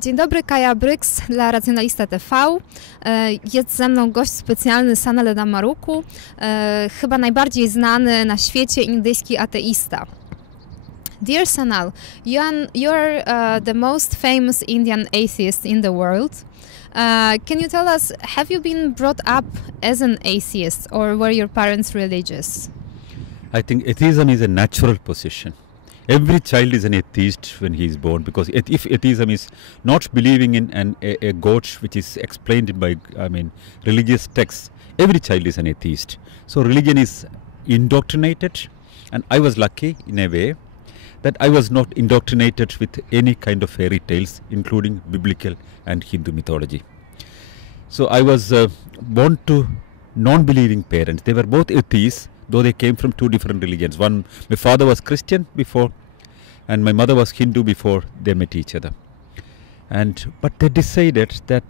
Dzień dobry, Kaja Bryks dla Racjonalista.tv. Jest ze mną gość specjalny Sanal Edamaruku, chyba najbardziej znany na świecie indyjski ateista. Dear Sanal, you're the most famous Indian atheist in the world. Can you tell us, have you been brought up as an atheist or were your parents religious? I think atheism is a natural position. Every child is an atheist when he is born, because if atheism is not believing in a God which is explained by, religious texts, every child is an atheist. So religion is indoctrinated, and I was lucky in a way that I was not indoctrinated with any kind of fairy tales, including biblical and Hindu mythology. So I was born to non-believing parents. They were both atheists, though they came from two different religions. One, my father was Christian before, and my mother was Hindu before they met each other. But they decided that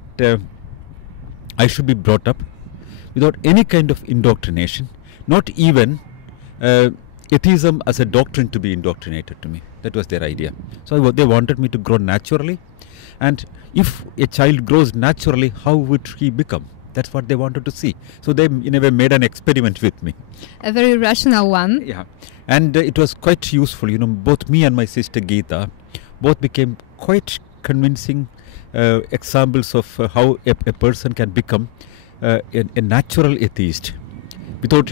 I should be brought up without any kind of indoctrination, not even atheism as a doctrine to be indoctrinated to me. That was their idea. So they wanted me to grow naturally, and if a child grows naturally, how would he become? That's what they wanted to see. So they, in a way, made an experiment with me. A very rational one. Yeah. And it was quite useful. You know, both me and my sister Geeta both became quite convincing examples of how a person can become a natural atheist without,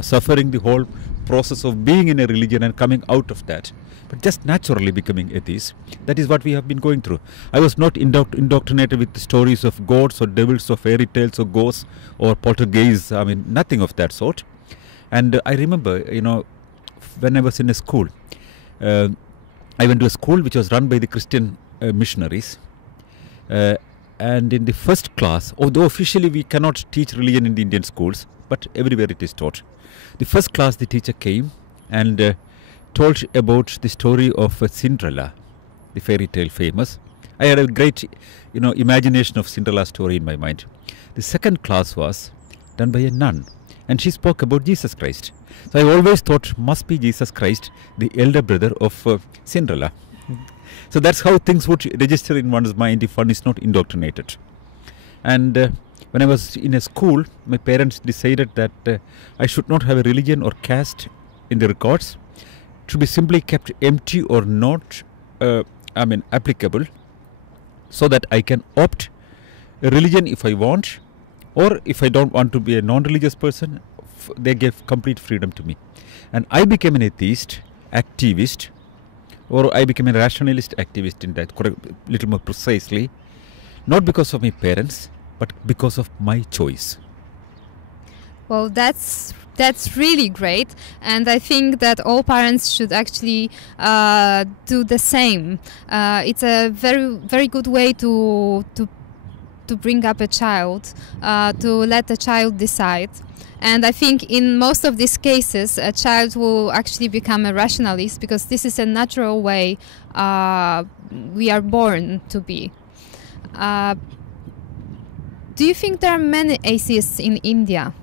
suffering the whole process of being in a religion and coming out of that, but just naturally becoming atheist. That is what we have been going through. I was not indoctrinated with the stories of gods or devils or fairy tales or ghosts or poltergeists. Nothing of that sort. And I remember, when I was in a school, I went to a school which was run by the Christian missionaries. And in the first class, although officially we cannot teach religion in the Indian schools, but everywhere it is taught. The first class, the teacher came and told about the story of Cinderella, the fairy tale famous. I had a great, imagination of Cinderella's story in my mind. The second class was done by a nun, and she spoke about Jesus Christ. So I always thought must be Jesus Christ, the elder brother of Cinderella. So that's how things would register in one's mind if one is not indoctrinated. And when I was in a school, my parents decided that I should not have a religion or caste in the records. It should be simply kept empty or not applicable, so that I can opt a religion if I want, or if I don't want to be a non-religious person, they gave complete freedom to me. And I became an atheist activist, or I became a rationalist activist in that, little more precisely, not because of my parents, but because of my choice. Well, that's really great, and I think that all parents should actually do the same. It's a very good way to bring up a child, to let a child decide. And I think in most of these cases, a child will actually become a rationalist, because this is a natural way we are born to be. Do you think there are many atheists in India?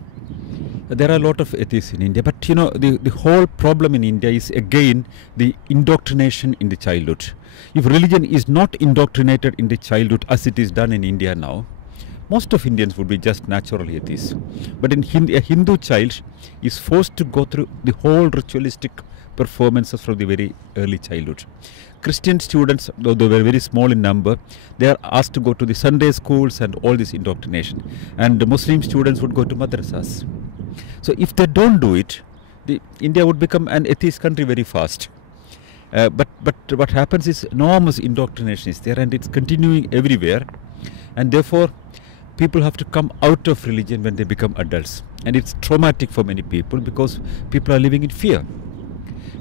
There are a lot of atheists in India, but the whole problem in India is again the indoctrination in the childhood. If religion is not indoctrinated in the childhood as it is done in India now, most of Indians would be just natural atheists. But a Hindu child is forced to go through the whole ritualistic performances from the very early childhood. Christian students, though they were very small in number, they are asked to go to the Sunday schools and all this indoctrination. And the Muslim students would go to madrasas. So if they don't do it, India would become an atheist country very fast. But what happens is enormous indoctrination is there, and it's continuing everywhere. And therefore, people have to come out of religion when they become adults. And it's traumatic for many people, because people are living in fear.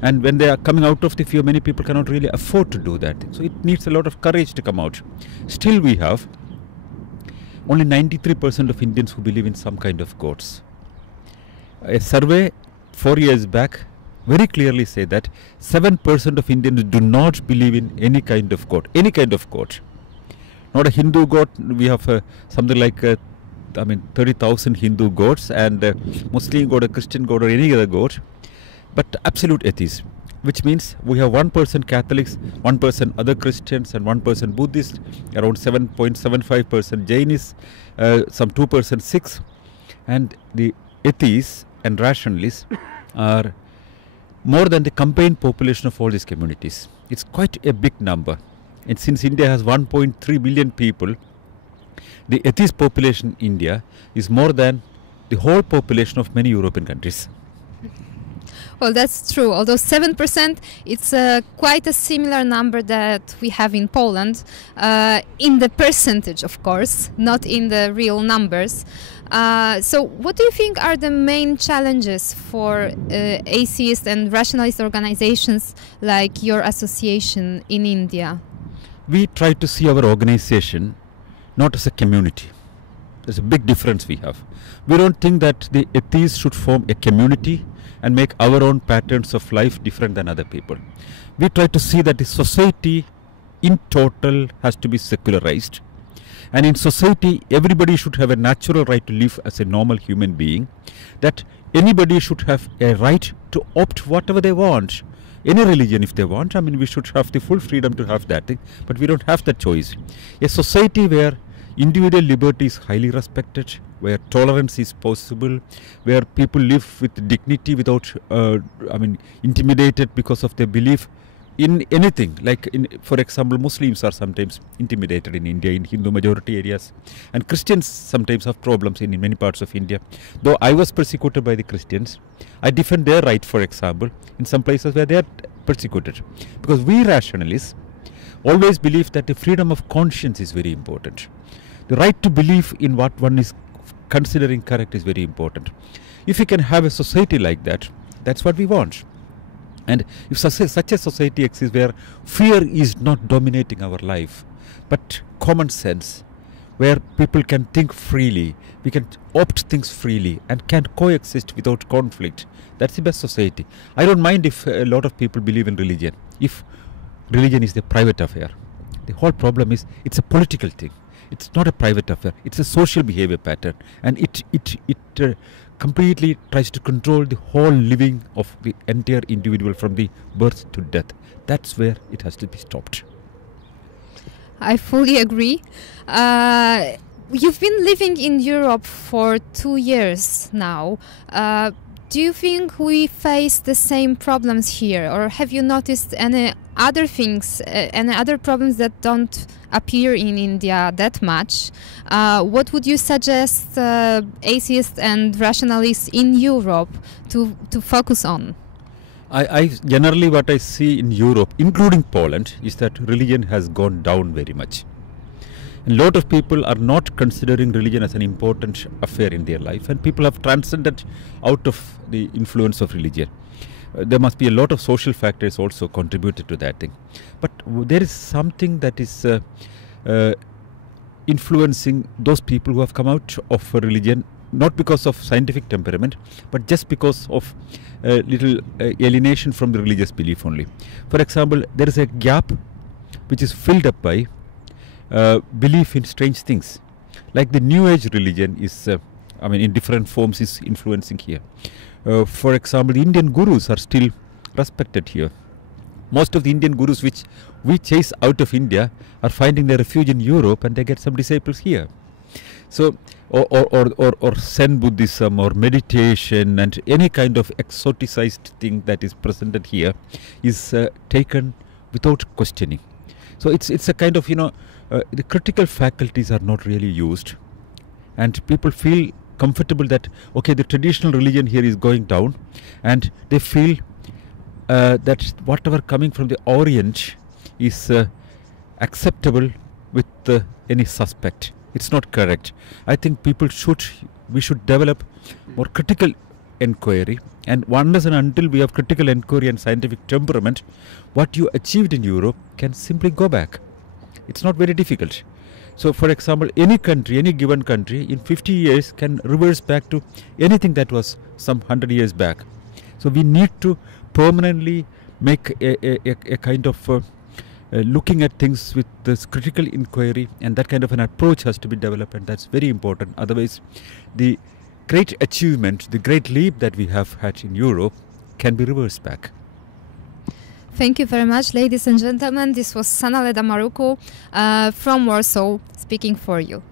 And when they are coming out of the fear, many people cannot really afford to do that. So it needs a lot of courage to come out. Still, we have only 93% of Indians who believe in some kind of gods. A survey 4 years back very clearly say that 7% of Indians do not believe in any kind of god. Any kind of god. Not a Hindu god. We have something like 30,000 Hindu gods, and Muslim god, a Christian god, or any other god. But absolute atheists. which means we have 1% Catholics, 1% other Christians, and 1% Buddhists, around 7.75% Jainists, some 2% Sikhs, and the atheists and rationalists are more than the combined population of all these communities. It's quite a big number. And since India has 1.3 billion people, the atheist population in India is more than the whole population of many European countries. Well, that's true. Although 7%, it's quite a similar number that we have in Poland, in the percentage, of course, not in the real numbers. So what do you think are the main challenges for atheist and rationalist organizations like your association in India? We try to see our organization not as a community. There's a big difference we have. We don't think that the atheists should form a community and make our own patterns of life different than other people. We try to see that the society in total has to be secularized. And in society, everybody should have a natural right to live as a normal human being. That anybody should have a right to opt whatever they want. Any religion if they want. I mean, we should have the full freedom to have that thing. But we don't have that choice. A society where individual liberty is highly respected, where tolerance is possible, where people live with dignity without, intimidated because of their belief in anything. Like, for example, Muslims are sometimes intimidated in India, in Hindu majority areas. And Christians sometimes have problems in many parts of India. Though I was persecuted by the Christians, I defend their right, for example, in some places where they are persecuted. Because we rationalists always believe that the freedom of conscience is very important. The right to believe in what one is considering correct is very important. If we can have a society like that, that's what we want. And if such a society exists where fear is not dominating our life, but common sense, where people can think freely, we can opt things freely and can coexist without conflict, that's the best society. I don't mind if a lot of people believe in religion, if religion is the private affair. The whole problem is it's a political thing. It's not a private affair. It's a social behavior pattern, and it completely tries to control the whole living of the entire individual from the birth to death. That's where it has to be stopped. I fully agree. You've been living in Europe for 2 years now. Do you think we face the same problems here, or have you noticed any other things, any other problems that don't appear in India that much? What would you suggest atheists and rationalists in Europe to focus on? I generally what I see in Europe, including Poland, is that religion has gone down very much. A lot of people are not considering religion as an important affair in their life, and people have transcended out of the influence of religion. There must be a lot of social factors also contributed to that thing. But there is something that is influencing those people who have come out of religion, not because of scientific temperament, but just because of little alienation from the religious belief only. For example, there is a gap which is filled up by belief in strange things. Like the New Age religion is, in different forms is influencing here. For example, the Indian gurus are still respected here. Most of the Indian gurus which we chase out of India are finding their refuge in Europe, and they get some disciples here. So, or Zen Buddhism or meditation and any kind of exoticized thing that is presented here is taken without questioning. So it's a kind of, the critical faculties are not really used, and people feel comfortable that, okay, the traditional religion here is going down, and they feel that whatever coming from the Orient is acceptable with any suspect. It's not correct. I think we should develop more critical inquiry, and unless and until we have critical inquiry and scientific temperament, what you achieved in Europe can simply go back. It's not very difficult. So, for example, any country, any given country, in 50 years can reverse back to anything that was some 100 years back. So, we need to permanently make a kind of looking at things with this critical inquiry, and that kind of an approach has to be developed, and that's very important. Otherwise, the great achievement, the great leap that we have had in Europe can be reversed back. Thank you very much, ladies and gentlemen. This was Sanal Edamaruku from Warsaw speaking for you.